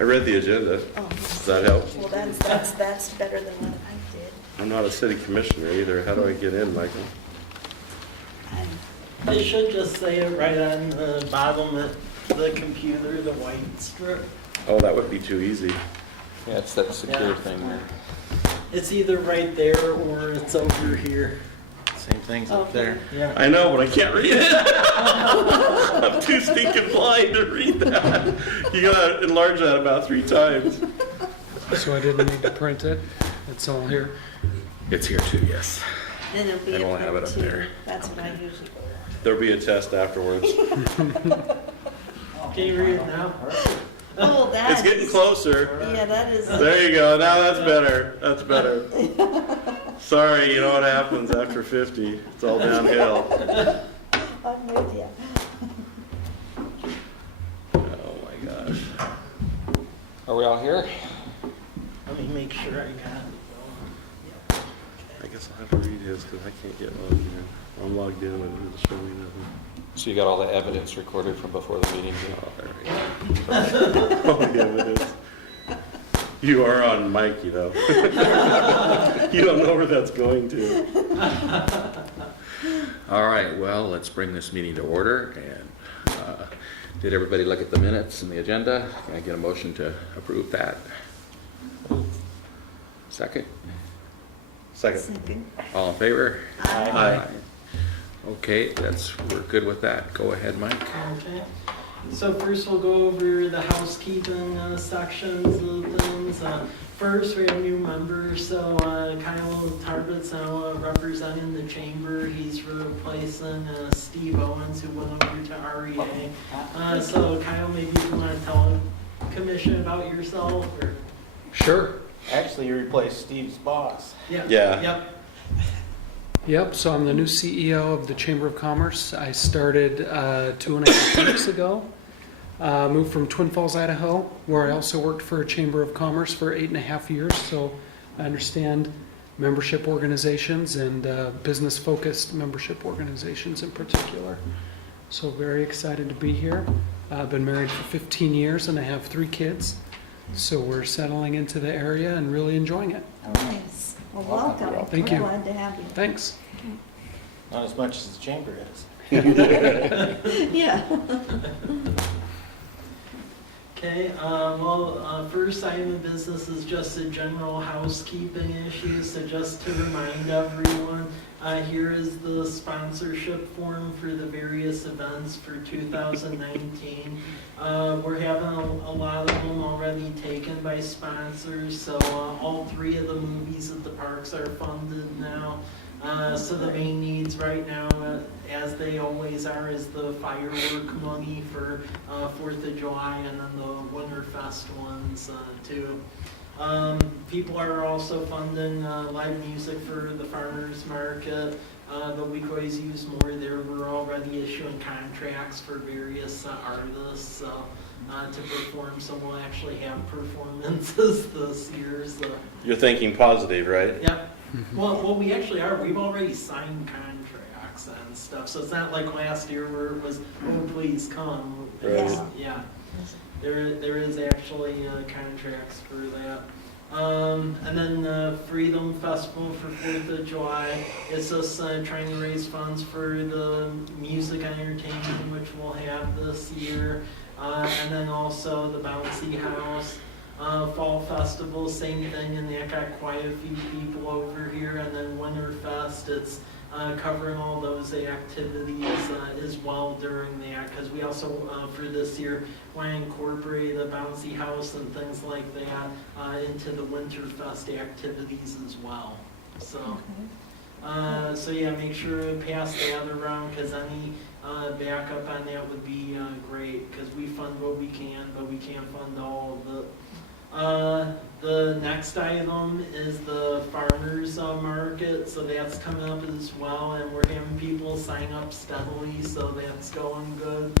I read the agenda. Oh, Does that help? well, that's better than what I did. I'm not a city commissioner either. How do I get in, Michael? They should just say it right on the bottom of the computer, the white strip. Oh, that would be too easy. Yeah, it's that secure Yeah. thing there. It's either right there or it's over here. Same thing's up there. Yeah. I know, but I can't read it. I'm too stinking blind to read that. You gotta enlarge that about 3 times. So I didn't need to print it. It's all here. It's here too, yes. Then it'll be And a we'll have it print up too. there. That's what I usually go. There'll be a test afterwards. Can you read it now? Oh, that It's getting is- closer. Yeah, that is. There you go. Now that's better. That's better. Sorry, you know what happens after 50. It's all downhill. I'm with you. Oh my gosh. Are we all here? Let me make sure I got it. I guess I'll have to read his because I can't get logged in. I'm logged in and it'll show me nothing. So you got all the evidence recorded from before the meeting? Oh, there we go. Oh, yeah, it is. You are on mic, you know. You don't know where that's going to. All right, well, let's bring this meeting to order. And did everybody look at the minutes and the agenda? Can I get a motion to approve that? Second? Second. All in favor? Aye. Okay, we're good with that. Go ahead, Mike. Okay. So first we'll go over the housekeeping sections of things. First, we have new members. So Kyle Tarbit's now representing the chamber. He's replacing Steve Owens, who went over to REA. So Kyle, maybe you want to tell the commission about yourself? Or? Sure. Actually, you replaced Steve's boss. Yeah. Yeah. Yep. Yep, so I'm the new CEO of the Chamber of Commerce. I started 2.5 weeks ago. Moved from Twin Falls, Idaho, where I also worked for a Chamber of Commerce for 8.5 years. So I understand membership organizations and business-focused membership organizations in particular. So very excited to be here. I've been married for 15 years and I have 3 kids. So we're settling into the area and really enjoying it. Nice. Well, welcome. Thank We're you. glad to have you. Thanks. Not as much as the chamber is. Yeah. Okay, first item of business is just a general housekeeping issue, so just to remind everyone, here is the sponsorship form for the various events for 2019. We're having a lot of them already taken by sponsors, so all 3 of the movies at the parks are funded now. So the main needs right now, as they always are, is the firework money for 4th of July and then the Winterfest ones too. People are also funding live music for the farmers market, but we could always use more there. We're already issuing contracts for various artists to perform, so we'll actually have performances this year. So. You're thinking positive, right? Yep. Well, we actually are. We've already signed contracts and stuff, so it's not like last year where it was, oh, please come. Right. Yeah. There is actually contracts for that. And then Freedom Festival for 4th of July. It's just trying to raise funds for the music and entertainment, which we'll have this year. And then also the Bouncy House. Fall Festival, same thing, and that got quite a few people over here. And then Winterfest, it's covering all those activities as well during that, because we also, for this year, want to incorporate a bouncy house and things like that into the Winterfest activities as well. So, so yeah, make sure to pass that around, because any backup on that would be great, because we fund what we can, but we can't fund all of it. The next item is the farmers market, so that's coming up as well, and we're having people sign up steadily, so that's going good.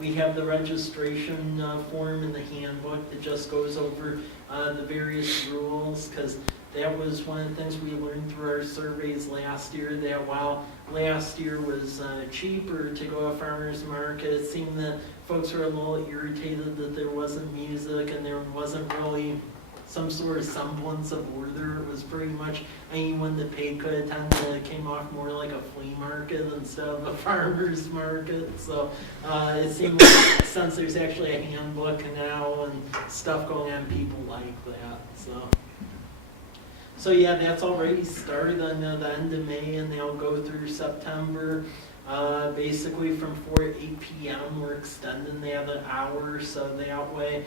We have the registration form in the handbook that just goes over the various rules, because that was one of the things we learned through our surveys last year, that while last year was cheaper to go to farmer's market, it seemed that folks were a little irritated that there wasn't music and there wasn't really some sort of semblance of order. It was pretty much anyone that paid could attend. It came off more like a flea market instead of a farmer's market. So it seemed like since there's actually a handbook now and stuff going on, people like that. So yeah, that's already started on the end of May, and they'll go through September. Basically from 4 to 8 p.m. we're extending that an hour, so that way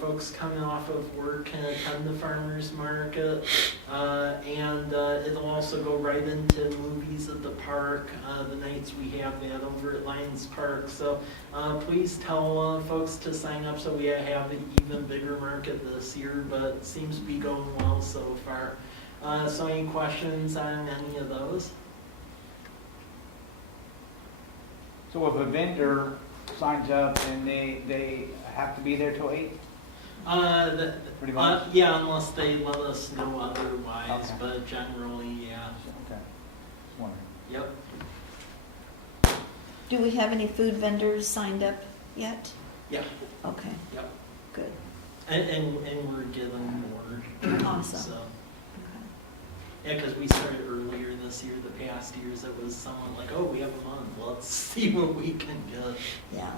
folks coming off of work can attend the farmer's market. And it'll also go right into movies at the park, the nights we have that over at Lions Park. So please tell folks to sign up so we have an even bigger market this year, but it seems to be going well so far. So any questions on any of those? So if a vendor signs up and they have to be there till 8? Pretty much? Yeah, unless they let us know otherwise, Okay. but generally, yeah. Okay, just wondering. Yep. Do we have any food vendors signed up yet? Yeah, Okay, yep. good. And we're getting more. Awesome. So, Okay. yeah, because we started earlier this year. The past years, it was somewhat like, oh, we have a month. Let's see what we can get. Yeah.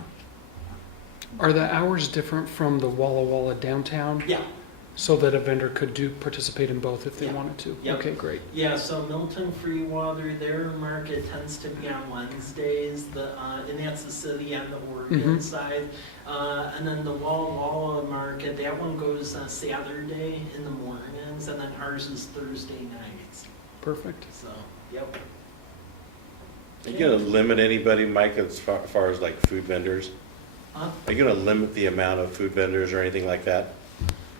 Are the hours different from the Walla Walla downtown? Yeah. So that a vendor could participate in both if they Yeah. wanted to? Yep. Okay, great. Yeah, so Milton Freewater, their market tends to be on Wednesdays, and that's the city and the Oregon Mhm. side. And then the Walla Walla market, that one goes Saturday in the mornings, and then ours is Thursday nights. Perfect. So, yep. Are you gonna limit anybody, Mike, as far as like food vendors? Huh? Are you gonna limit the amount of food vendors or anything like that?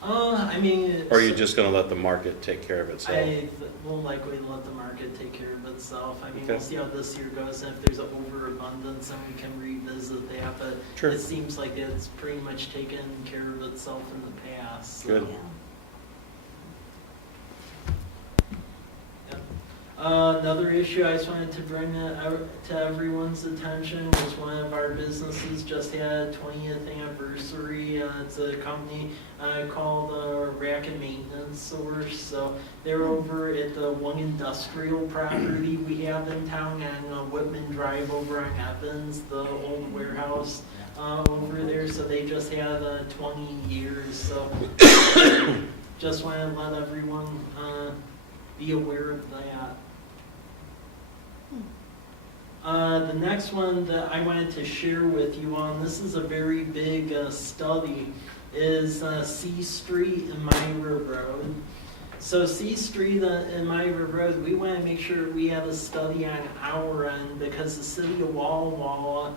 I mean, Or are you just gonna let the market take care of itself? I will likely let the market take care of itself. I mean, Okay. we'll see how this year goes, and if there's an overabundance, then we can revisit that, but Sure. it seems like it's pretty much taken care of itself in the past. So. Good. Yeah. Another issue I just wanted to bring out to everyone's attention was one of our businesses just had a 20th anniversary. It's a company called Rack and Maintenance Source. So they're over at the one industrial property we have in town on Whitman Drive over on Evans, the old warehouse over there. So they just had 20 years. So just want to let everyone be aware of that. The next one that I wanted to share with you on, this is a very big study, is C Street and Myra Road. So C Street and Myra Road, we want to make sure we have a study on our end because the city of Walla Walla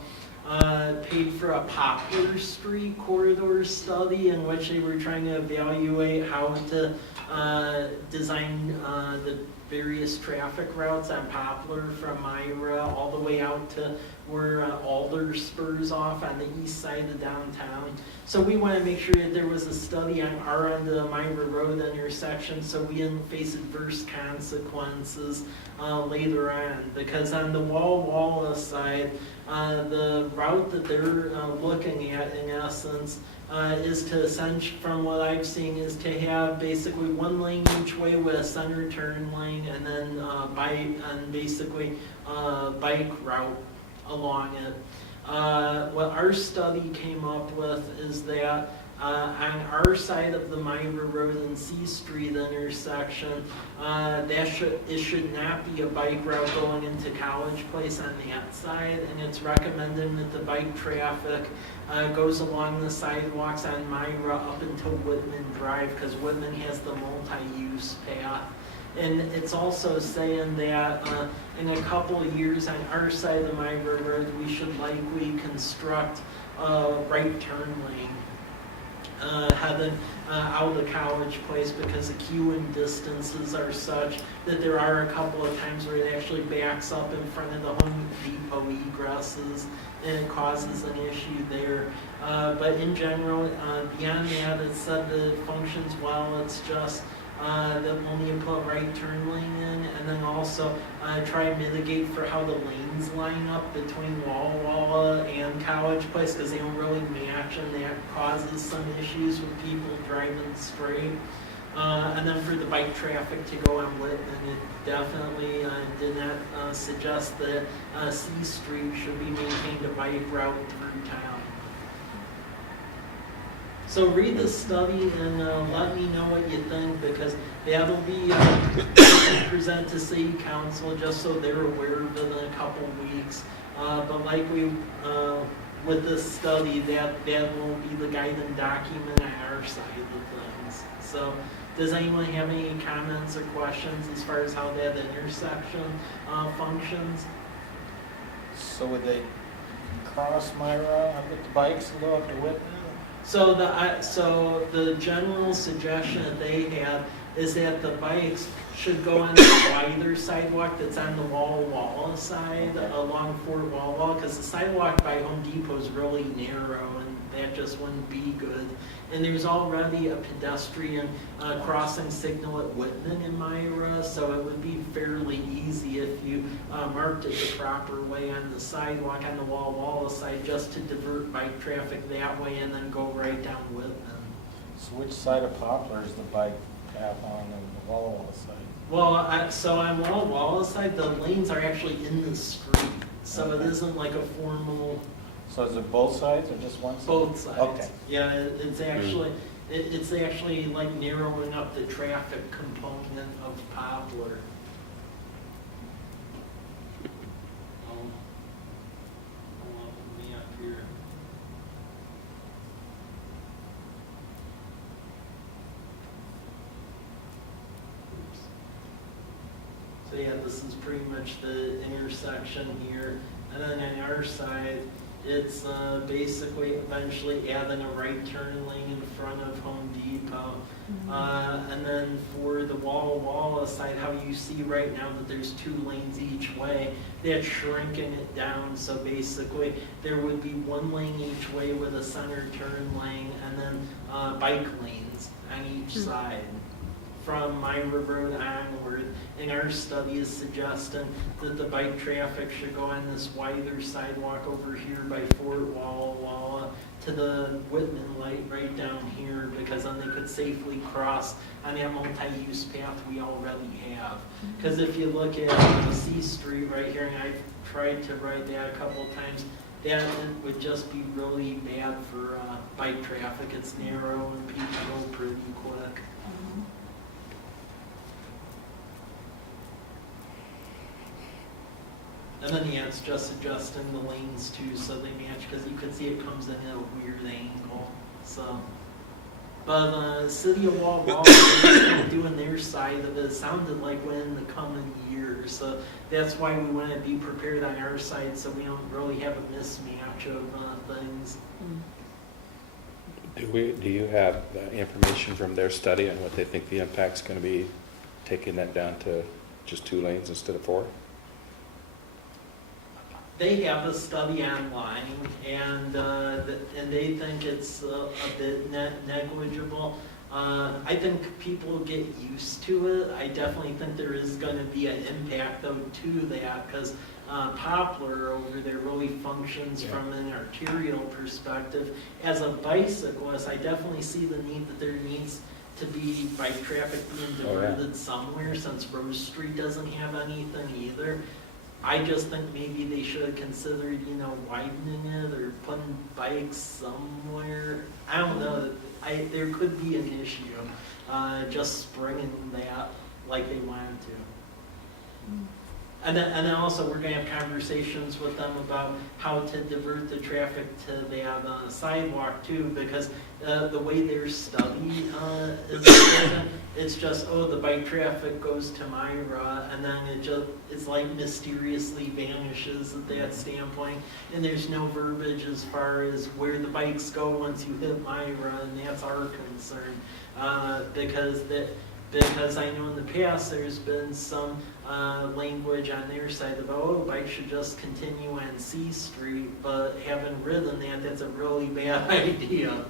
paid for a Poplar Street corridor study in which they were trying to evaluate how to design the various traffic routes on Poplar from Myra all the way out to where Alder spurs off on the east side of downtown. So we want to make sure that there was a study on our end of the Myra Road intersection so we didn't face adverse consequences later on. Because on the Walla Walla side, the route that they're looking at in essence is to essentially, from what I've seen, is to have basically one lane each way with a center turn lane and then basically bike route along it. What our study came up with is that on our side of the Myra Road and C Street intersection, it should not be a bike route going into College Place on that side, and it's recommended that the bike traffic goes along the sidewalks on Myra up until Whitman Drive, because Whitman has the multi-use path. And it's also saying that in a couple of years on our side of the Myra Road, we should likely construct a right turn lane heading out of College Place, because the queuing distances are such that there are a couple of times where it actually backs up in front of the Home Depot egresses and it causes an issue there. But in general, beyond that, it said that it functions well. It's just that we'll need to put right turn lane in, and then also try and mitigate for how the lanes line up between Walla Walla and College Place, because they don't really match, and that causes some issues with people driving straight. And then for the bike traffic to go on Whitman, it definitely did not suggest that C Street should be maintained a bike route through town. So read the study and let me know what you think, because that'll be presented to City Council just so they're aware of it in a couple weeks. But like with this study, that will be the guiding document on our side of things. So does anyone have any comments or questions as far as how that intersection functions? So would they cross Myra with the bikes and go up to Whitman? So the general suggestion that they had is that the bikes should go on the wider sidewalk that's on the Walla Walla side along Fort Walla Walla, because the sidewalk by Home Depot is really narrow and that just wouldn't be good. And there's already a pedestrian crossing signal at Whitman in Myra, so it would be fairly easy if you marked it the proper way on the sidewalk on the Walla Walla side, just to divert bike traffic that way and then go right down Whitman. So which side of Poplar is the bike path on the Walla Walla side? Well, so on Walla Walla side, the lanes are actually in the street, so it isn't like a formal. So is it both sides or just one side? Both sides. Okay. Yeah, it's actually like narrowing up the traffic component of Poplar. I'll open me up here. Oops. So yeah, this is pretty much the intersection here, and then on our side, it's basically eventually adding a right turn lane in front of Home Depot. And then for the Walla Walla side, how you see right now that there's 2 lanes each way, that's shrinking it down. So basically there would be 1 lane each way with a center turn lane, and then bike lanes on each side from Myra Road onward. And our study is suggesting that the bike traffic should go on this wider sidewalk over here by Fort Walla Walla to the Whitman light right down here, because then they could safely cross on that multi-use path we already have. Because if you look at C Street right here, and I've tried to ride that a couple of times, that would just be really bad for bike traffic. It's narrow and people go pretty quick. And then yeah, it's just adjusting the lanes too so they match, because you can see it comes in at a weird angle. So, but City of Walla Walla is doing their side of it. Sounded like within the coming years. So that's why we want to be prepared on our side, so we don't really have a mismatch of things. Do you have information from their study on what they think the impact's going to be, taking that down to just 2 lanes instead of 4? They have a study online, and they think it's a bit negligible. I think people get used to it. I definitely think there is going to be an impact, though, to that, because Poplar over there really functions from an arterial perspective. As a bicyclist, I definitely see the need that there needs to be bike traffic being diverted somewhere, since Rose Street doesn't have anything either. I just think maybe they should have considered, widening it or putting bikes somewhere. I don't know. There could be an issue, just springing that like they wanted to. And then also we're going to have conversations with them about how to divert the traffic to the sidewalk too, because the way their study is written, it's just, the bike traffic goes to Myra, and then it's like mysteriously vanishes at that standpoint, and there's no verbiage as far as where the bikes go once you hit Myra, and that's our concern, because I know in the past there's been some language on their side about, bikes should just continue on C Street, but having ridden that's a really bad idea.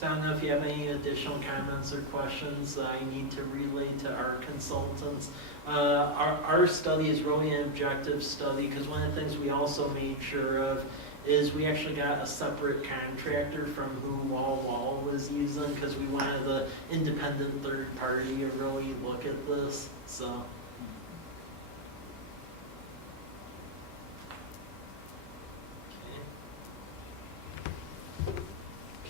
So I don't know if you have any additional comments or questions I need to relay to our consultants. Our study is really an objective study, because one of the things we also made sure of is we actually got a separate contractor from who Wall was using, because we wanted the independent third party to really look at this, so.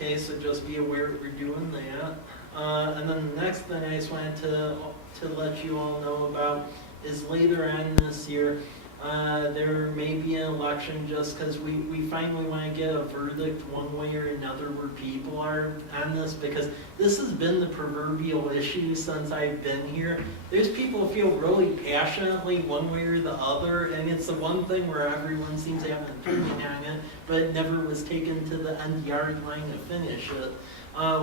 Okay, so just be aware we're doing that. And then the next thing I just wanted to let you all know about is later on this year, there may be an election, just because we finally want to get a verdict one way or another where people are on this, because this has been the proverbial issue since I've been here. There's people who feel really passionately one way or the other, and it's the one thing where everyone seems to have an opinion on it, but it never was taken to the end yard line to finish it.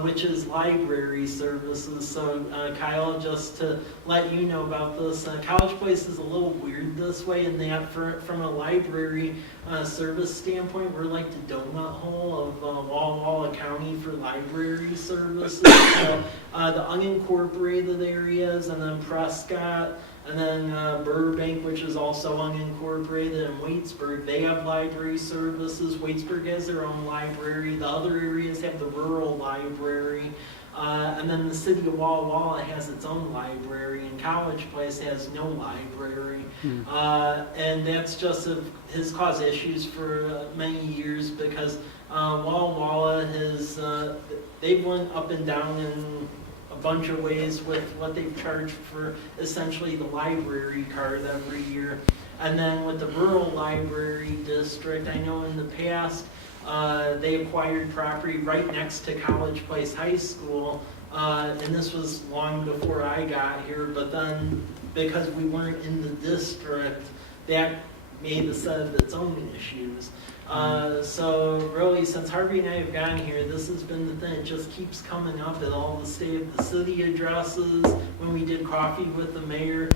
Which is library services. So Kyle, just to let you know about this, College Place is a little weird this way in that from a library service standpoint, we're like the donut hole of Walla Walla County for library services. So the unincorporated areas, and then Prescott, and then Burbank, which is also unincorporated, and Waitsburg, they have library services. Waitsburg has their own library. The other areas have the rural library. And then the city of Walla Walla has its own library, and College Place has no library. And that's just has caused issues for many years, because Walla Walla has, they've went up and down in a bunch of ways with what they've charged for essentially the library card every year. And then with the rural library district, I know in the past they acquired property right next to College Place High School, and this was long before I got here, but then because we weren't in the district, that made a set of its own issues. So really, since Harvey and I have gotten here, this has been the thing. It just keeps coming up at all the state of the city addresses. When we did coffee with the mayor,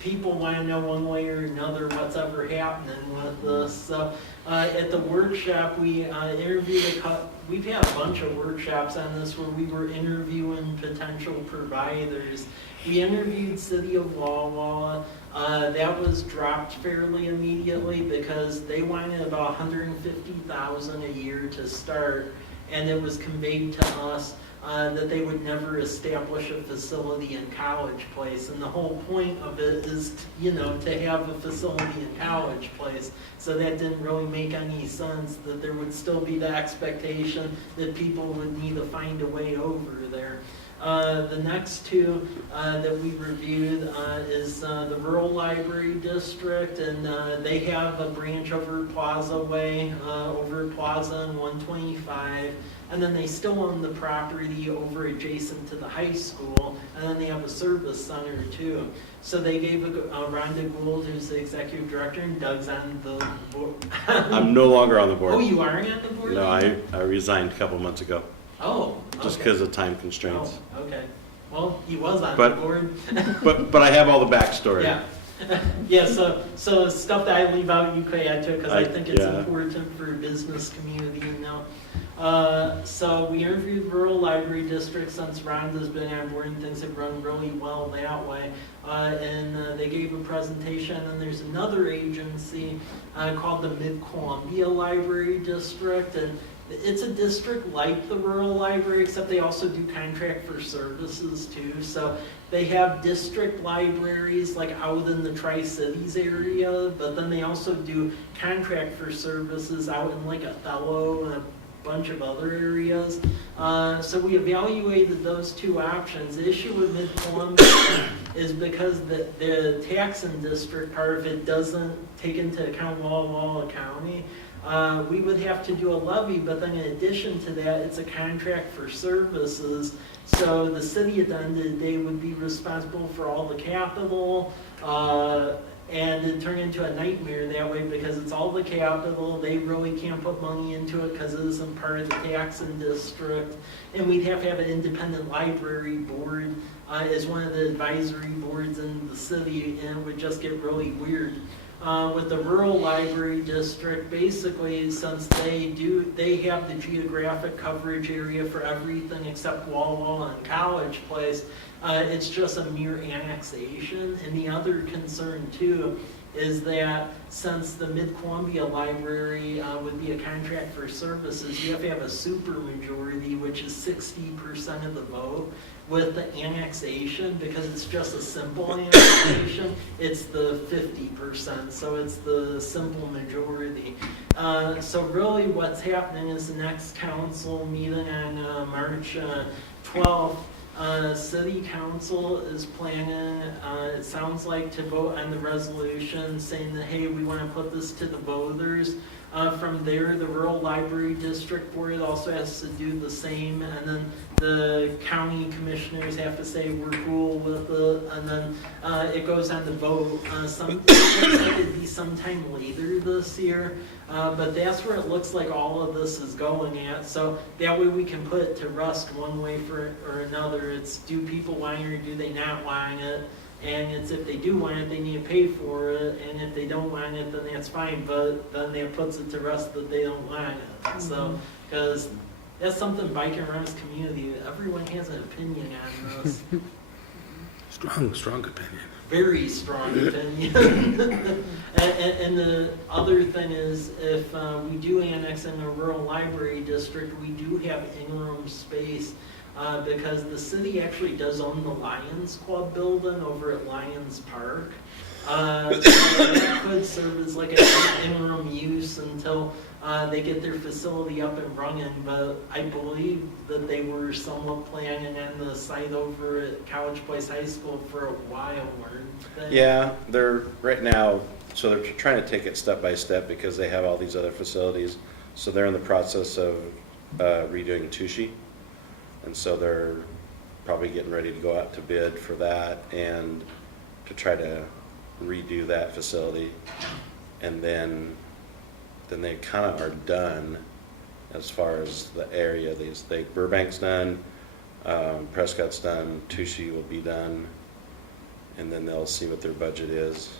people want to know one way or another what's ever happening with this. So at the workshop, we interviewed we've had a bunch of workshops on this where we were interviewing potential providers. We interviewed City of Walla Walla. That was dropped fairly immediately because they wanted about $150,000 a year to start, and it was conveyed to us that they would never establish a facility in College Place, and the whole point of it is, to have a facility in College Place. So that didn't really make any sense, that there would still be the expectation that people would need to find a way over there. The next two that we reviewed is the Rural Library District, and they have a branch over Plaza Way, over Plaza and 125, and then they still own the property over adjacent to the high school, and then they have a service center too. So they gave Rhonda Gould, who's the executive director, and Doug's on the board. I'm no longer on the board. Oh, you aren't on the board? No, I resigned a couple months ago. Oh, okay. Just because of time constraints. Oh, okay. Well, he was on the board. but I have all the backstory. Yeah. Yeah, so stuff that I leave out, you could add to it, because I think it's yeah. important for business community to know. So we interviewed Rural Library District since Rhonda's been on board, and things have run really well that way. And they gave a presentation, and there's another agency called the Mid-Columbia Library District, and it's a district like the Rural Library, except they also do contract for services too. So they have district libraries like out in the Tri-Cities area, but then they also do contract for services out in like Othello and a bunch of other areas. So we evaluated those two options. The issue with Mid-Columbia is because the taxing district part of it doesn't take into account Walla Walla County. We would have to do a levy, but then in addition to that, it's a contract for services. So the city at the end of the day would be responsible for all the capital, and it turned into a nightmare that way because it's all the capital. They really can't put money into it because it isn't part of the taxing district. And we'd have to have an independent library board as one of the advisory boards in the city, and it would just get really weird. With the rural library district, basically, since they have the geographic coverage area for everything except Walla and College Place, it's just a mere annexation. And the other concern too is that since the Mid-Columbia Library would be a contract for services, you have to have a supermajority, which is 60% of the vote. With the annexation, because it's just a simple annexation, it's the 50%, so it's the simple majority. So really what's happening is the next council meeting on March 12th, City Council is planning, it sounds like, to vote on the resolution saying that, hey, we want to put this to the voters. From there, the Rural Library District Board also has to do the same, and then the county commissioners have to say we're cool with it, and then it goes on to vote. It'd be sometime later this year, but that's where it looks like all of this is going at. So that way we can put it to rest one way or another. It's, do people want it or do they not want it? And it's, if they do want it, they need to pay for it, and if they don't want it, then that's fine, but then that puts it to rest that they don't want it. So, because that's something biking around this community, everyone has an opinion on this. Strong opinion. Very strong opinion. and the other thing is, if we do annex in a rural library district, we do have interim space. Because the city actually does own the Lions Club building over at Lions Park. So that could serve as like an interim use until they get their facility up and running. But I believe that they were somewhat planning on the site over at College Place High School for a while, weren't they? Yeah, they're right now, so they're trying to take it step by step because they have all these other facilities. So they're in the process of redoing Tushy. And so they're probably getting ready to go out to bid for that and to try to redo that facility. And then they kind of are done as far as the area. Burbank's done, Prescott's done, Tushy will be done, and then they'll see what their budget is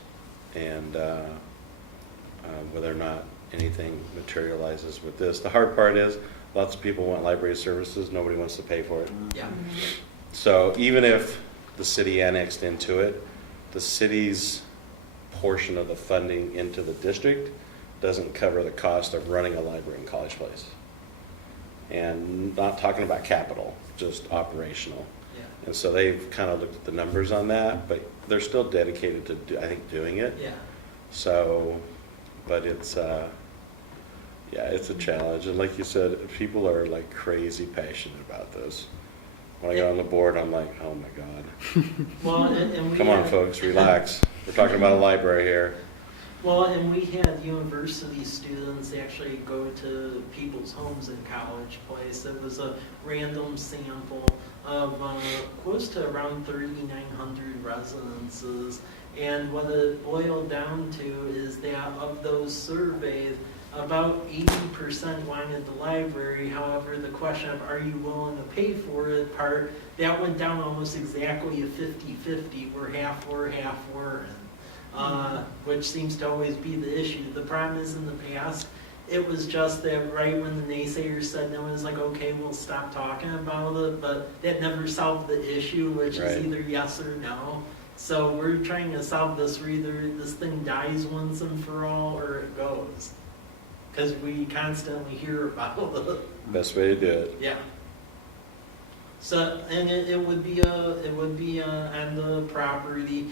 and whether or not anything materializes with this. The hard part is, lots of people want library services, nobody wants to pay for it. Yeah. So even if the city annexed into it, the city's portion of the funding into the district doesn't cover the cost of running a library in College Place. And not talking about capital, just operational. Yeah. And so they've kind of looked at the numbers on that, but they're still dedicated to, I think, doing it. Yeah. So, but it's, yeah, it's a challenge. And like you said, people are like crazy passionate about this. When I got on the board, I'm like, oh my God. Well, and we Come on, folks, relax. We're talking about a library here. Well, and we had university students actually go to people's homes in College Place. It was a random sample of close to around 3,900 residences. And what it boiled down to is that of those surveyed, about 80% wanted the library. However, the question of are you willing to pay for it part, that went down almost exactly a 50-50, where half were, half weren't. Which seems to always be the issue. The problem is in the past, it was just that right when the naysayers said no, it was like, okay, we'll stop talking about it, but that never solved the issue, which Right. is either yes or no. So we're trying to solve this where either this thing dies once and for all or it goes. Because we constantly hear about it. Best way to do it. Yeah. So, and it would be on the property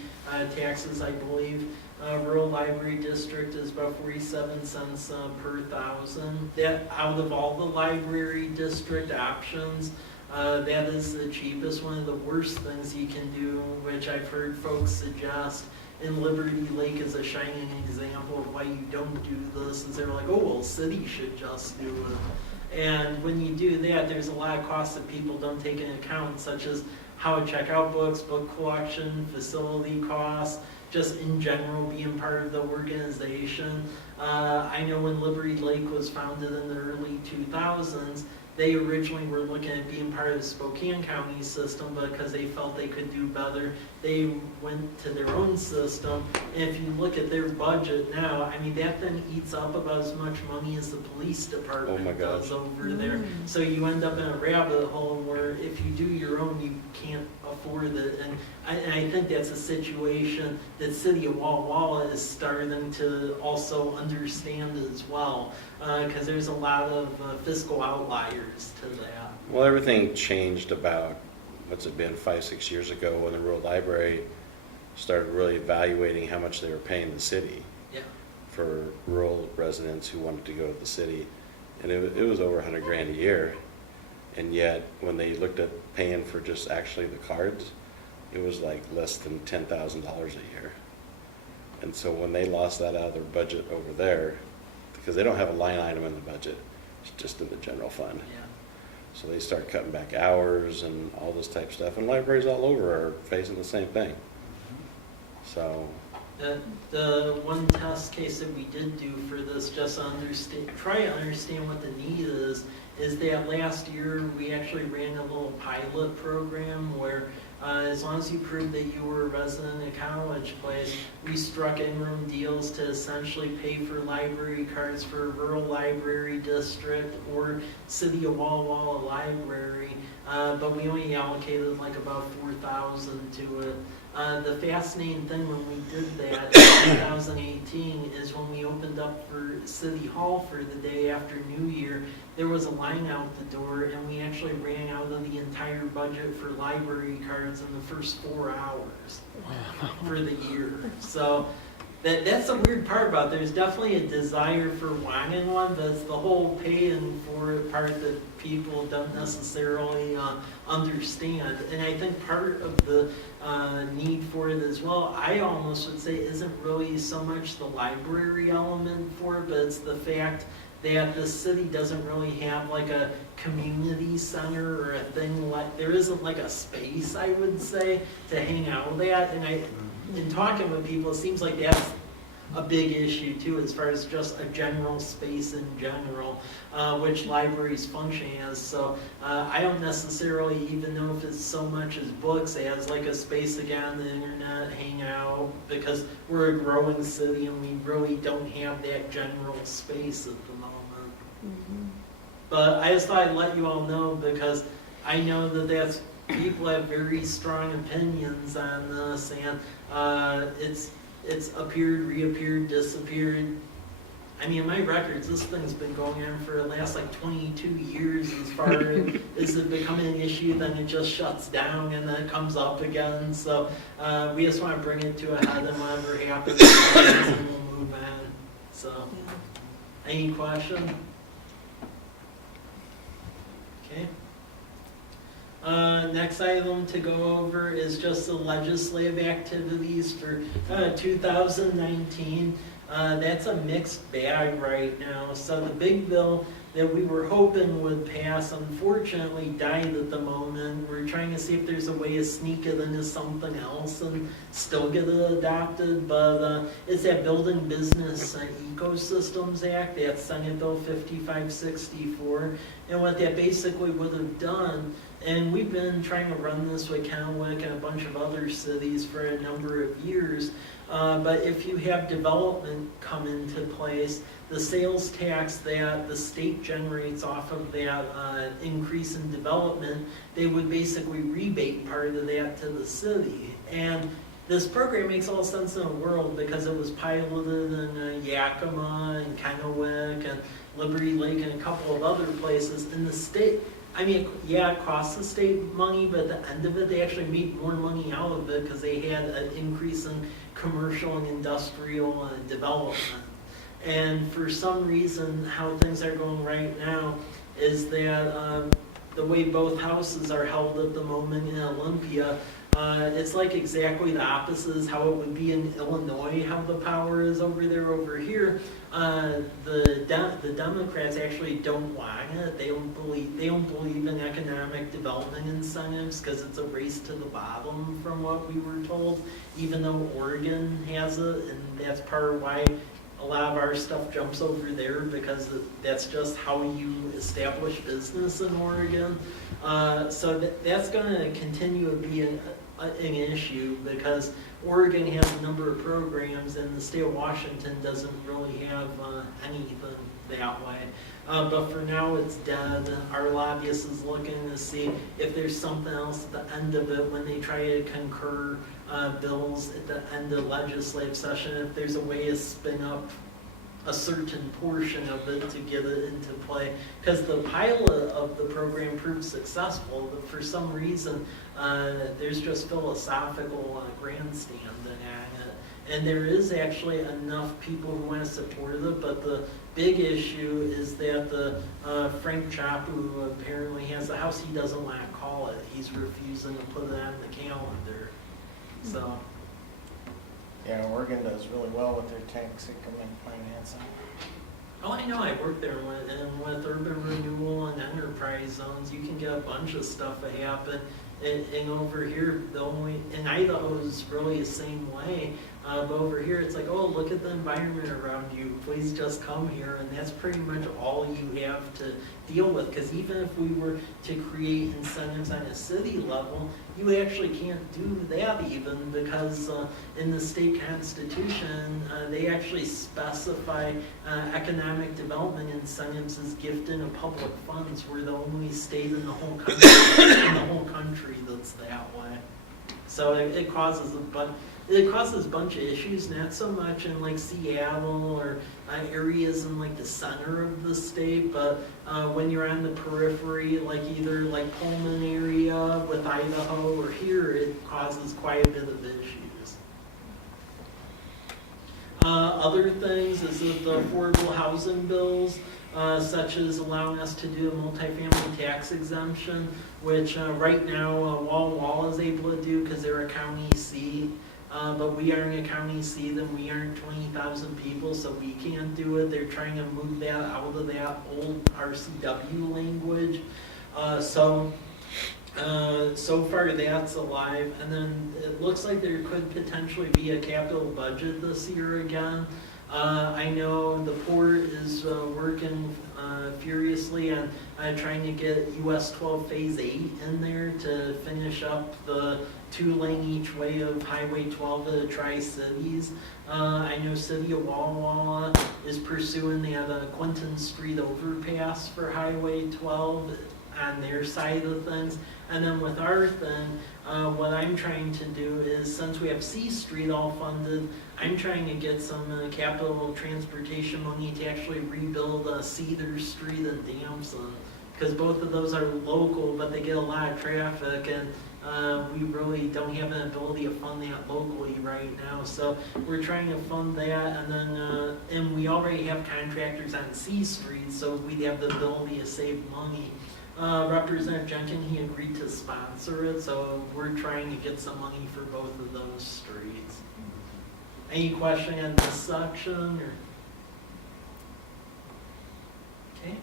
taxes, I believe. Rural Library District is about 47 cents per thousand. That out of all the library district options, that is the cheapest. One of the worst things you can do, which I've heard folks suggest, in Liberty Lake is a shining example of why you don't do this, is they're like, oh, well, city should just do it. And when you do that, there's a lot of costs that people don't take into account, such as how to check out books, book collection, facility costs, just in general being part of the organization. I know when Liberty Lake was founded in the early 2000s, they originally were looking at being part of the Spokane County system, but because they felt they could do better, they went to their own system. And if you look at their budget now, I mean, that then eats up about as much money as the police department Oh my does gosh. over there. So you end up in a rabbit hole where if you do your own, you can't afford it. And I think that's a situation that City of Walla Walla is starting to also understand as well, because there's a lot of fiscal outliers to that. Well, everything changed about, what's it been, 5-6 years ago when the rural library started really evaluating how much they were paying the city Yeah. for rural residents who wanted to go to the city. And it was over $100,000 a year. And yet, when they looked at paying for just actually the cards, it was like less than $10,000 a year. And so when they lost that out of their budget over there, because they don't have a line item in the budget, it's just in the general fund. Yeah. So they start cutting back hours and all this type of stuff, and libraries all over are facing the same thing. So, The one test case that we did do for this, just to try to understand what the need is that last year we actually ran a little pilot program where as long as you proved that you were a resident in a college place, we struck in-room deals to essentially pay for library cards for a rural library district or City of Walla Walla library, but we only allocated like about $4,000 to it. The fascinating thing when we did that in 2018 is when we opened up for City Hall for the day after New Year, there was a line out the door and we actually ran out of the entire budget for library cards in the first 4 hours for the year. So that's the weird part about it. There's definitely a desire for wanting one, but it's the whole paying for it part that people don't necessarily understand. And I think part of the need for it as well, I almost would say, isn't really so much the library element for it, but it's the fact that the city doesn't really have like a community center or a thing like, there isn't like a space, I would say, to hang out at. And in talking with people, it seems like that's a big issue too, as far as just a general space in general, which libraries function as. So I don't necessarily even know if it's so much as books as like a space again, the internet, hang out, because we're a growing city and we really don't have that general space at the moment. But I just thought I'd let you all know, because I know that people have very strong opinions on this, and it's appeared, reappeared, disappeared. I mean, my records, this thing's been going on for the last like 22 years as far as it becoming an issue, then it just shuts down and then it comes up again. So we just want to bring it to a head, and whatever happens, and we'll move on. So, any question? Okay. Next item to go over is just the legislative activities for 2019. That's a mixed bag right now. So the big bill that we were hoping would pass unfortunately died at the moment. We're trying to see if there's a way to sneak it into something else and still get it adopted, but it's that Building Business Ecosystems Act, that's Senate Bill 5564, and what that basically would have done, and we've been trying to run this with Kennewick and a bunch of other cities for a number of years, but if you have development come into place, the sales tax that the state generates off of that increase in development, they would basically rebate part of that to the city. And this program makes all sense in the world because it was piloted in Yakima and Kennewick and Liberty Lake and a couple of other places in the state. I mean, yeah, it costs the state money, but at the end of it, they actually made more money out of it because they had an increase in commercial and industrial development. And for some reason, how things are going right now is that the way both houses are held at the moment in Olympia, it's like exactly the opposite is how it would be in Illinois, how the power is over there. Over here, the Democrats actually don't want it. They don't believe in economic development incentives because it's a race to the bottom, from what we were told. Even though Oregon has it, and that's part of why a lot of our stuff jumps over there because that's just how you establish business in Oregon. So that's going to continue to be an issue because Oregon has a number of programs and the state of Washington doesn't really have anything that way. But for now it's dead. Our lobbyist is looking to see if there's something else at the end of it when they try to concur bills at the end of legislative session, if there's a way to spin up a certain portion of it to get it into play. Because the pilot of the program proved successful, but for some reason there's just philosophical grandstanding at it. And there is actually enough people who want to support it, but the big issue is that the Frank Chop, who apparently has the house, he doesn't want to call it. He's refusing to put it on the calendar. So. Yeah, Oregon does really well with their tax income and financing. Oh, I know. I worked there with urban renewal and enterprise zones. You can get a bunch of stuff to happen. And over here, in Idaho is really the same way. But over here, it's like, oh, look at the environment around you. Please just come here. And that's pretty much all you have to deal with. Because even if we were to create incentives on a city level, you actually can't do that even because in the state constitution, they actually specify economic development incentives as gifting of public funds. We're the only state in the whole country, that's that way. So it causes a bunch of issues, not so much in like Seattle or areas in like the center of the state, but when you're on the periphery, like either like Pullman area with Idaho or here, it causes quite a bit of issues. Other things is that the affordable housing bills, such as allowing us to do a multifamily tax exemption, which right now Walla is able to do because they're a county seat. But we aren't a county seat and we aren't 20,000 people, so we can't do it. They're trying to move that out of that old RCW language. So far that's alive. And then it looks like there could potentially be a capital budget this year again. I know the port is working furiously on trying to get US 12 Phase 8 in there to finish up the 2-lane each way of Highway 12 to the Tri-Cities. I know City of Walla Walla is pursuing the Quinton Street overpass for Highway 12 on their side of things. And then with our thing, what I'm trying to do is, since we have C Street all funded, I'm trying to get some capital transportation money to actually rebuild Cedar Street and Damson, because both of those are local, but they get a lot of traffic, and we really don't have an ability to fund that locally right now. So we're trying to fund that, and then and we already have contractors on C Street, so we'd have the ability to save money. Representative Jenkins, he agreed to sponsor it, so we're trying to get some money for both of those streets. Any question on this section? Or? Okay.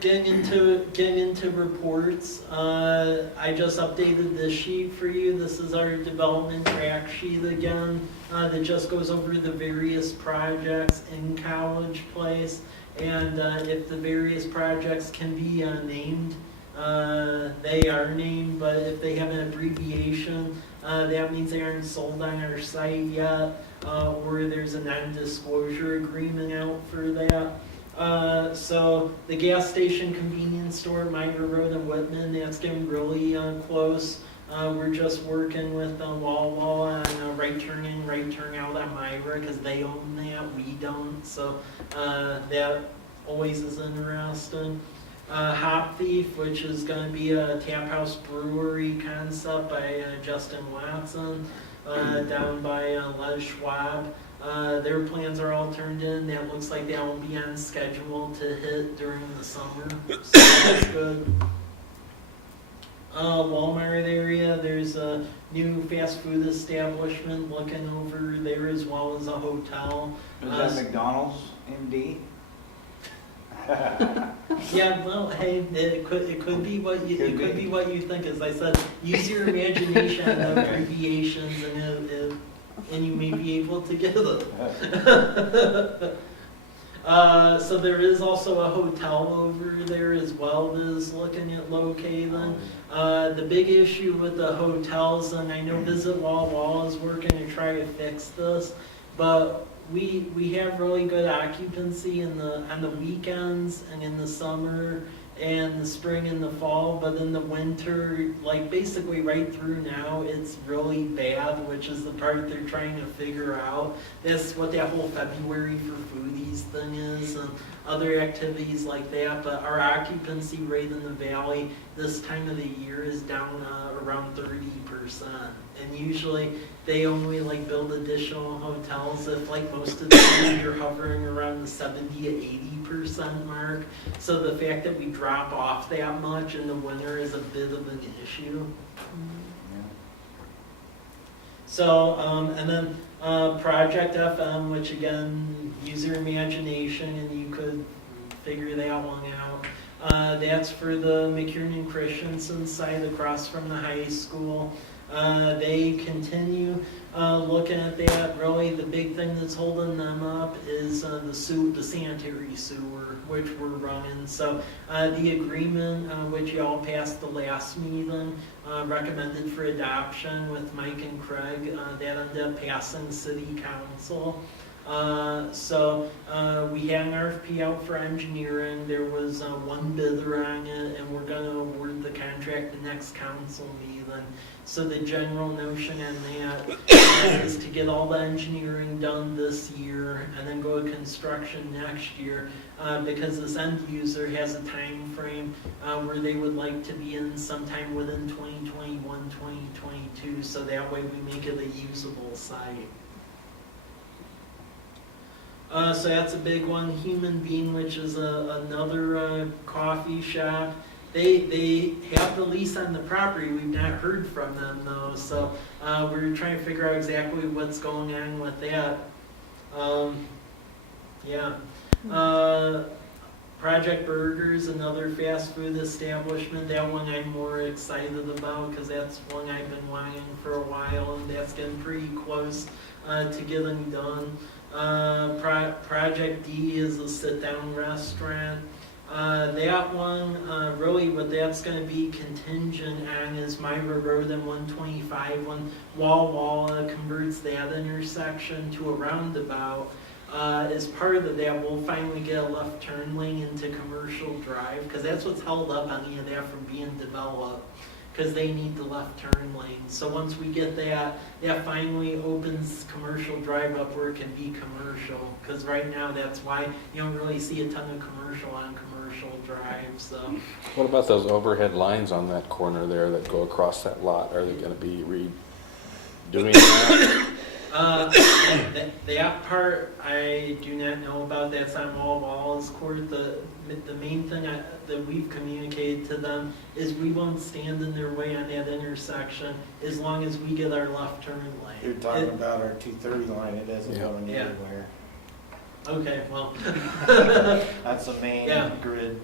Getting into reports. I just updated this sheet for you. This is our development track sheet again. That just goes over the various projects in College Place. And if the various projects can be named, they are named, but if they have an abbreviation, that means they aren't sold on our site yet, or there's a non-disclosure agreement out for that. So the gas station convenience store, Myra Road and Whitman, that's getting really close. We're just working with Walla Walla on right turn in, right turn out on Myra, because they own that, we don't. So that always is interesting. Hop Thief, which is going to be a tap house brewery concept by Justin Watson down by Les Schwab. Their plans are all turned in. That looks like that will be on schedule to hit during the summer. So that's good. Walmart area, there's a new fast food establishment looking over there, as well as a hotel. Is that McDonald's, MD? Yeah, well, hey, it could be what you think. As I said, use your imagination on the abbreviations, and and you may be able to get it. So there is also a hotel over there as well that is looking at locating. The big issue with the hotels, and I know Visit Wall Wall is working to try to fix this, but we have really good occupancy on the weekends and in the summer and the spring and the fall, but in the winter, like basically right through now, it's really bad, which is the part they're trying to figure out. That's what that whole February for Foodies thing is, and other activities like that. But our occupancy rate in the valley this time of the year is down around 30%. And usually they only like build additional hotels if like most of the time you're hovering around the 70 to 80% mark. So the fact that we drop off that much in the winter is a bit of an issue. So, and then Project FM, which again, use your imagination and you could figure that one out. That's for the McKiernan Christensen site across from the high school. They continue looking at that. Really, the big thing that's holding them up is the sanitary sewer, which we're running. So the agreement, which y'all passed the last meeting, recommended for adoption with Mike and Craig, that ended up passing City Council. So we had an RFP out for engineering. There was one bidder on it, and we're going to award the contract the next council meeting. So the general notion on that is to get all the engineering done this year and then go to construction next year, because this end user has a time frame where they would like to be in sometime within 2021, 2022, so that way we make it a usable site. So that's a big one. Human Being, which is another coffee shop. They have the lease on the property. We've not heard from them though, so we're trying to figure out exactly what's going on with that. Project Burgers, another fast food establishment. That one I'm more excited about because that's one I've been wanting for a while, and that's getting pretty close to getting done. Project D is a sit-down restaurant. That one, really what that's going to be contingent on is Myra Road and 125 when Wall converts that intersection to a roundabout. As part of that, we'll finally get a left turn lane into Commercial Drive, because that's what's held up any of that from being developed, because they need the left turn lane. So once we get that finally opens Commercial Drive up where it can be commercial, because right now that's why you don't really see a ton of commercial on Commercial Drive. So What about those overhead lines on that corner there that go across that lot? Are they going to be redoing that? That part I do not know about. That's on Wall's court. The main thing that we've communicated to them is we won't stand in their way on that intersection as long as we get our left turn lane. You're talking about our 230 line, it isn't going anywhere. Okay, well. That's the main grid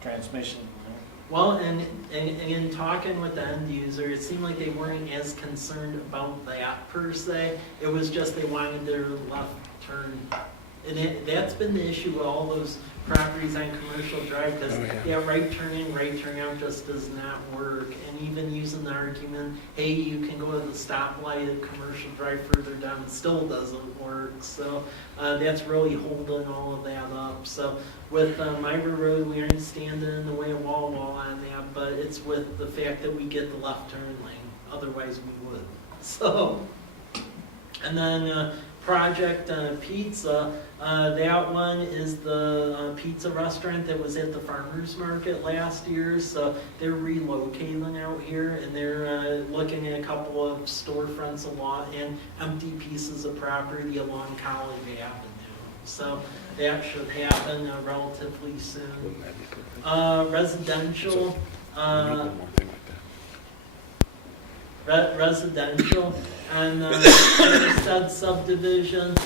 transmission. Well, and in talking with the end user, it seemed like they weren't as concerned about that per se. It was just they wanted their left turn. And that's been the issue with all those properties on Commercial Drive, because right turn in, right turn out just does not work. And even using the argument, hey, you can go to the stoplight at Commercial Drive further down, it still doesn't work. So that's really holding all of that up. So with Myra Road, we aren't standing in the way of Wall on that, but it's with the fact that we get the left turn lane. Otherwise we would. So, and then Project Pizza, that one is the pizza restaurant that was at the farmer's market last year. So they're relocating out here, and they're looking at a couple of storefronts along and empty pieces of property along College Avenue. So that should happen relatively soon. Residential. Residential and said subdivision,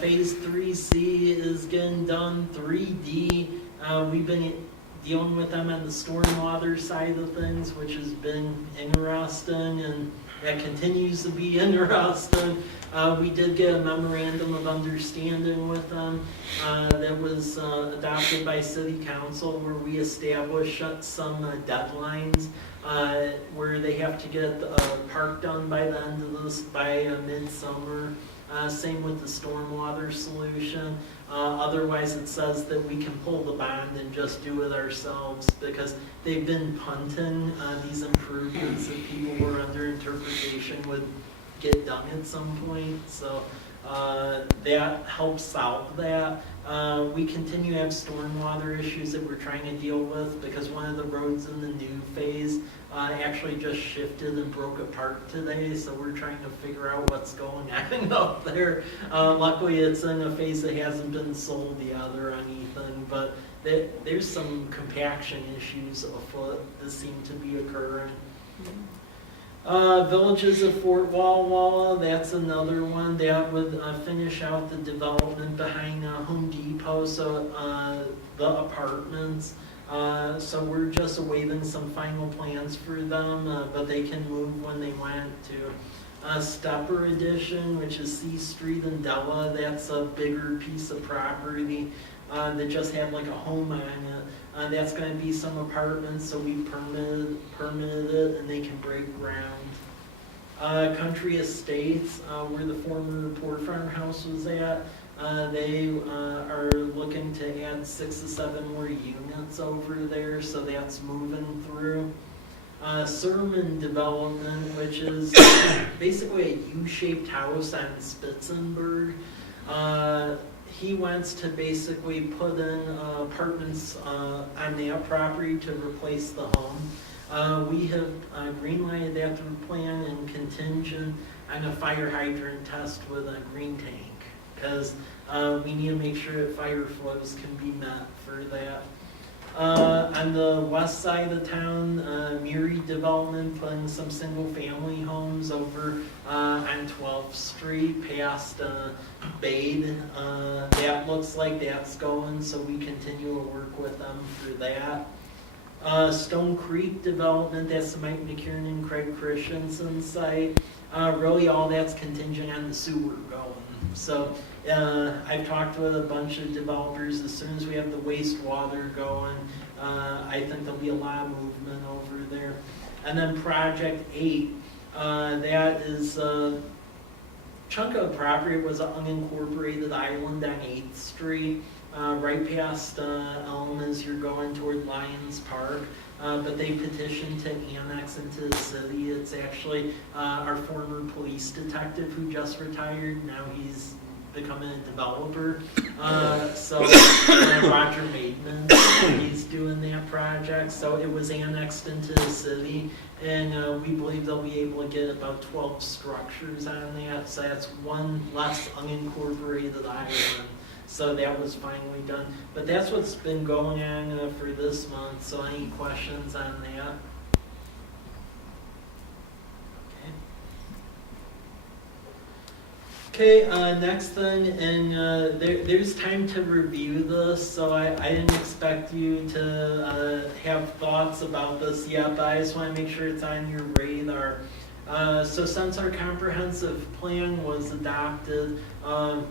phase 3C is getting done. 3D, we've been dealing with them on the stormwater side of things, which has been interesting, and that continues to be interesting. We did get a memorandum of understanding with them that was adopted by City Council, where we established some deadlines where they have to get the park done by the end of this, by midsummer. Same with the stormwater solution. Otherwise, it says that we can pull the bond and just do it ourselves, because they've been punting these improvements that people were under interpretation would get done at some point. So that helps solve that. We continue to have stormwater issues that we're trying to deal with, because one of the roads in the new phase actually just shifted and broke apart today, so we're trying to figure out what's going on up there. Luckily, it's in a phase that hasn't been sold yet or anything, but there's some compaction issues afoot that seem to be occurring. Villages of Fort Walla Walla, that's another one that would finish out the development behind Home Depot, so the apartments. So we're just awaiting some final plans for them, but they can move when they want to. Stepper Edition, which is C Street in Della, that's a bigger piece of property that just had like a home on it. That's going to be some apartments, so we permitted it, and they can break ground. Country Estates, where the former Port Farmhouse was at, they are looking to add 6 to 7 more units over there, so that's moving through. Sermon Development, which is basically a U-shaped house on Spitzenberg. He wants to basically put in apartments on that property to replace the home. We have greenlighted that through plan and contingent on a fire hydrant test with a green tank, because we need to make sure that fire flows can be met for that. On the west side of town, Murray Development putting some single-family homes over on 12th Street past Bade. That looks like that's going, so we continue to work with them for that. Stone Creek Development, that's the Mike McKiernan and Craig Christensen site. Really all that's contingent on the sewer going. So I've talked with a bunch of developers. As soon as we have the wastewater going, I think there'll be a lot of movement over there. And then Project 8, that is a chunk of property. It was an unincorporated island on 8th Street, right past Elm as you're going toward Lions Park. But they petitioned to annex into the city. It's actually our former police detective who just retired. Now he's becoming a developer. So Roger Maidman, he's doing that project. So it was annexed into the city, and we believe they'll be able to get about 12 structures on that. So that's one less unincorporated island. So that was finally done. But that's what's been going on for this month. So any questions on that? Okay, next thing, and there's time to review this, so I didn't expect you to have thoughts about this yet, but I just want to make sure it's on your radar. So since our comprehensive plan was adopted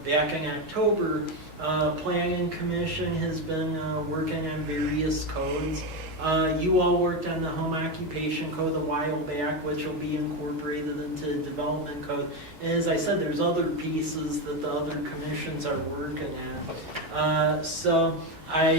back in October, Planning Commission has been working on various codes. You all worked on the home occupation code a while back, which will be incorporated into the development code. And as I said, there's other pieces that the other commissions are working on. So I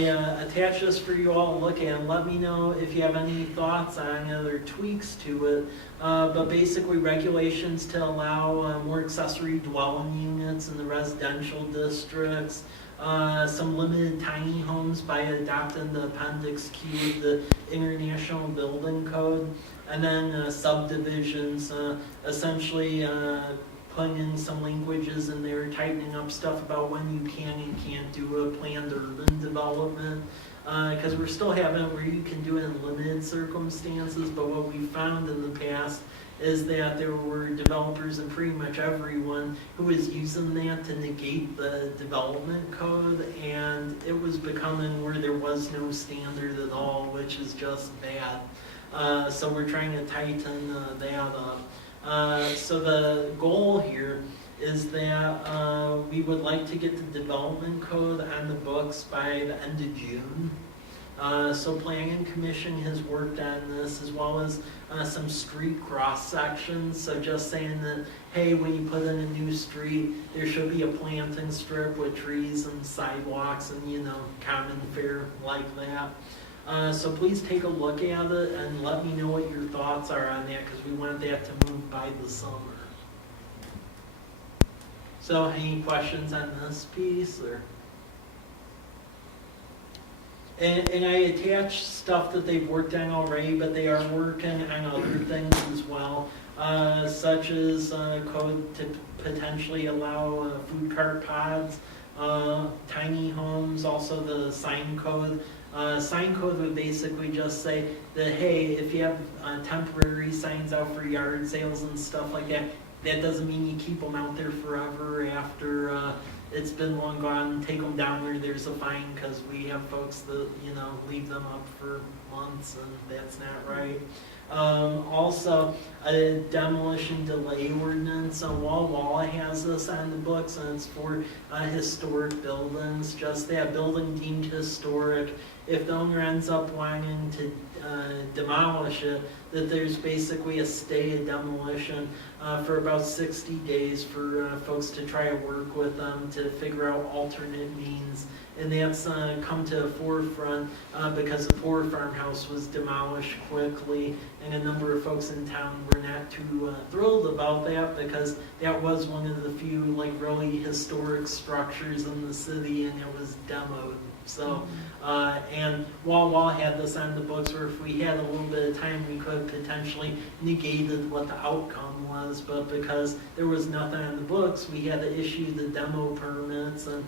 attached this for you all to look at, and let me know if you have any thoughts on it or tweaks to it. But basically regulations to allow more accessory dwelling units in the residential districts, some limited tiny homes by adopting the Appendix Q of the International Building Code, and then subdivisions, essentially putting in some languages in there, tightening up stuff about when you can and can't do a planned urban development, because we're still having it where you can do it in limited circumstances, but what we found in the past is that there were developers and pretty much everyone who was using that to negate the development code, and it was becoming where there was no standard at all, which is just bad. So we're trying to tighten that up. So the goal here is that we would like to get the development code on the books by the end of June. So Planning Commission has worked on this, as well as some street cross sections. So just saying that, hey, when you put in a new street, there should be a planting strip with trees and sidewalks and, you know, common fare like that. So please take a look at it and let me know what your thoughts are on that, because we want that to move by the summer. So any questions on this piece, or? And I attached stuff that they've worked on already, but they are working on other things as well, such as code to potentially allow food cart pods, tiny homes, also the sign code. Sign code would basically just say that, hey, if you have temporary signs out for yard sales and stuff like that, that doesn't mean you keep them out there forever after it's been long gone. Take them down or there's a fine, because we have folks that, you know, leave them up for months, and that's not right. Also, a demolition delay ordinance. Walla has this on the books, and it's for historic buildings. Just that building deemed historic, if the owner ends up wanting to demolish it, that there's basically a stay of demolition for about 60 days for folks to try to work with them to figure out alternate means. And that's come to the forefront because the poor farmhouse was demolished quickly, and a number of folks in town were not too thrilled about that, because that was one of the few like really historic structures in the city, and it was demoed. So, and Walla had this on the books, where if we had a little bit of time, we could have potentially negated what the outcome was, but because there was nothing on the books, we had to issue the demo permits, and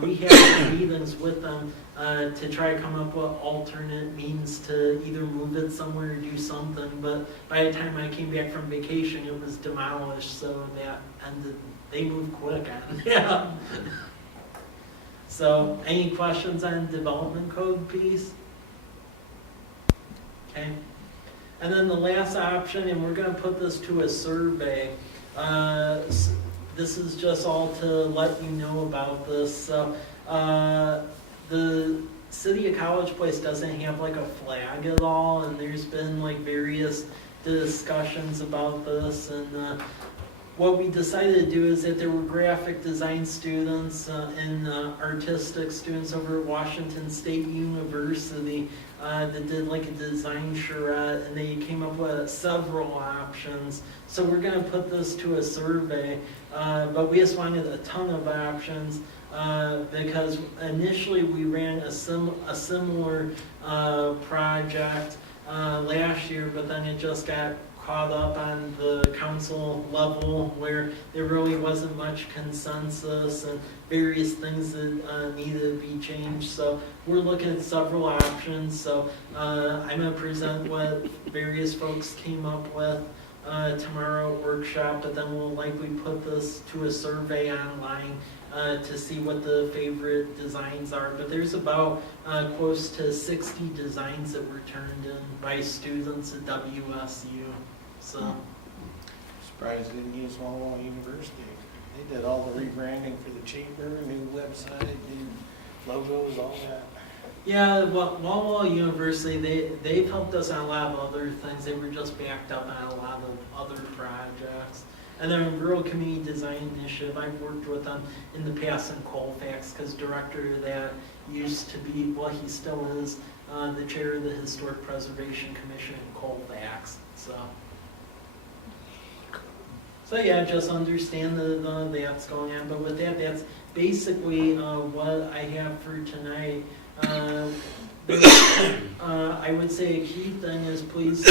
we had meetings with them to try to come up with alternate means to either move it somewhere or do something, but by the time I came back from vacation, it was demolished, so that ended, they moved quick on it. Yeah. So, any questions on development code piece? Okay. And then the last option, and we're going to put this to a survey. This is just all to let you know about this. So, the city of College Place doesn't have like a flag at all, and there's been like various discussions about this, and what we decided to do is that there were graphic design students and artistic students over at Washington State University that did like a design charrette, and they came up with several options. So we're going to put this to a survey, but we just wanted a ton of options because initially we ran a similar project last year, but then it just got caught up on the council level where there really wasn't much consensus and various things that needed to be changed. So we're looking at several options. So I'm going to present what various folks came up with tomorrow at workshop, but then we'll likely put this to a survey online to see what the favorite designs are. But there's about close to 60 designs that were turned in by students at WSU. So, Surprised they didn't use Walla University. They did all the rebranding for the chamber, new website, new logos, all that. yeah, well, Walla University, they've helped us on a lot of other things. They were just backed up on a lot of other projects. And then Rural Community Design Initiative, I've worked with them in the past in Colfax, because director of that used to be, well, he still is, the chair of the Historic Preservation Commission in Colfax. So yeah, just understand that's going on. But with that, that's basically what I have for tonight. I would say a key thing is please